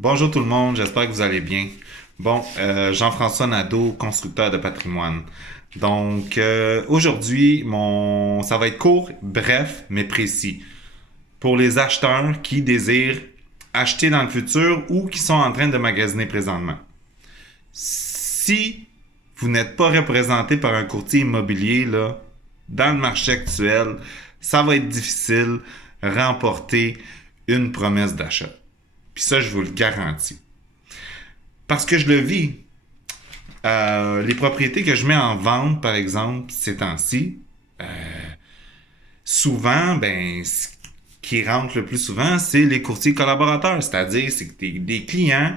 Bonjour tout le monde, j'espère que vous allez bien. Bon, Jean-François Nadeau, constructeur de patrimoine. Donc, aujourd'hui, ça va être court, bref, mais précis. Pour les acheteurs qui désirent acheter dans le futur ou qui sont en train de magasiner présentement. Si vous n'êtes pas représenté par un courtier immobilier, là, dans le marché actuel, ça va être difficile de remporter une promesse d'achat. Puis ça, je vous le garantis. Parce que je le vis. Les propriétés que je mets en vente, par exemple, ces temps-ci, souvent, ce qui rentre le plus souvent, c'est les courtiers collaborateurs. C'est-à-dire, c'est des clients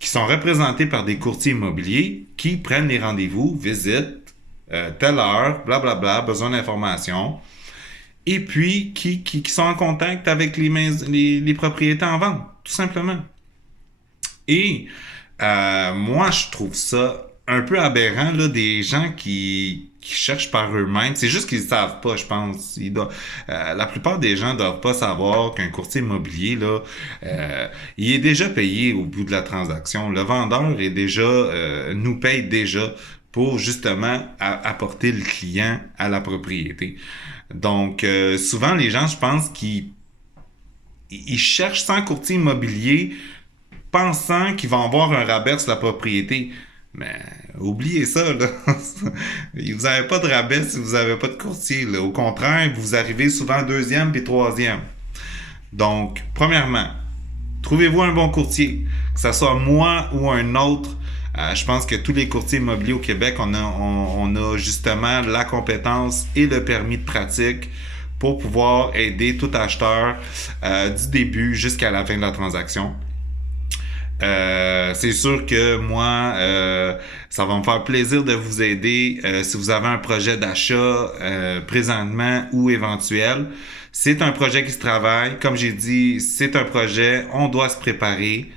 qui sont représentés par des courtiers immobiliers qui prennent les rendez-vous, visitent, telle heure, blablabla, besoin d'informations, et puis qui sont en contact avec les propriétés en vente, tout simplement. Et moi, je trouve ça un peu aberrant, là, des gens qui cherchent par eux-mêmes. C'est juste qu'ils ne savent pas, je pense. La plupart des gens ne doivent pas savoir qu'un courtier immobilier, là, il est déjà payé au bout de la transaction. Le vendeur est déjà, nous paye déjà pour justement apporter le client à la propriété. Donc, souvent, les gens, je pense qu'ils cherchent sans courtier immobilier pensant qu'ils vont avoir un rabais sur la propriété. Mais oubliez ça, là. Vous n'avez pas de rabais si vous n'avez pas de courtier, là. Au contraire, vous arrivez souvent deuxième puis troisième. Donc, premièrement, trouvez-vous un bon courtier. Que ce soit moi ou un autre. Je pense que tous les courtiers immobiliers au Québec, on a justement la compétence et le permis de pratique pour pouvoir aider tout acheteur du début jusqu'à la fin de la transaction. C'est sûr que moi, ça va me faire plaisir de vous aider si vous avez un projet d'achat présentement ou éventuel. C'est un projet qui se travaille. Comme j'ai dit, c'est un projet. On doit se préparer.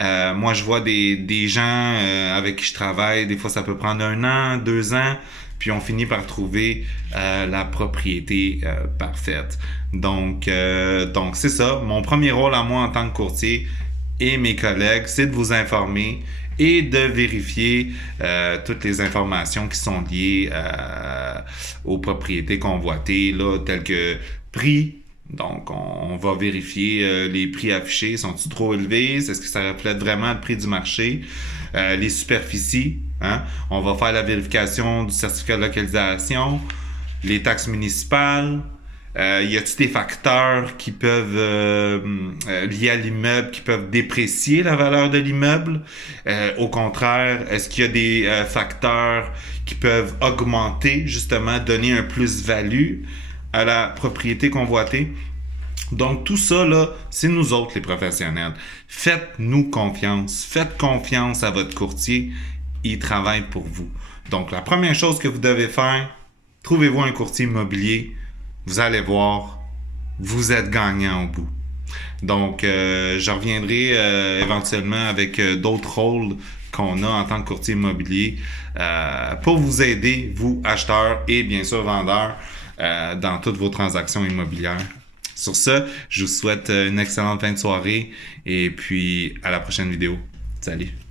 Moi, je vois des gens avec qui je travaille. Des fois, ça peut prendre 1 an, 2 ans. Puis on finit par trouver la propriété parfaite. Donc c'est ça. Mon premier rôle à moi en tant que courtier et mes collègues, c'est de vous informer et de vérifier toutes les informations qui sont liées aux propriétés convoitées, là, telles que prix. Donc, on va vérifier les prix affichés. Sont-ils trop élevés? Est-ce que ça reflète vraiment le prix du marché? Les superficies. Hein? On va faire la vérification du certificat de localisation, les taxes municipales. Y a-t-il des facteurs qui peuvent liés à l'immeuble qui peuvent déprécier la valeur de l'immeuble? Au contraire, est-ce qu'il y a des facteurs qui peuvent augmenter, justement, donner un plus-value à la propriété convoitée? Donc tout ça, là, c'est nous autres les professionnels. Faites-nous confiance. Faites confiance à votre courtier. Il travaille pour vous. Donc la première chose que vous devez faire, trouvez-vous un courtier immobilier. Vous allez voir, vous êtes gagnant au bout. Donc, je reviendrai éventuellement avec d'autres rôles qu'on a en tant que courtier immobilier pour vous aider, vous, acheteurs et bien sûr vendeurs, dans toutes vos transactions immobilières. Sur ce, je vous souhaite une excellente fin de soirée et puis à la prochaine vidéo. Salut!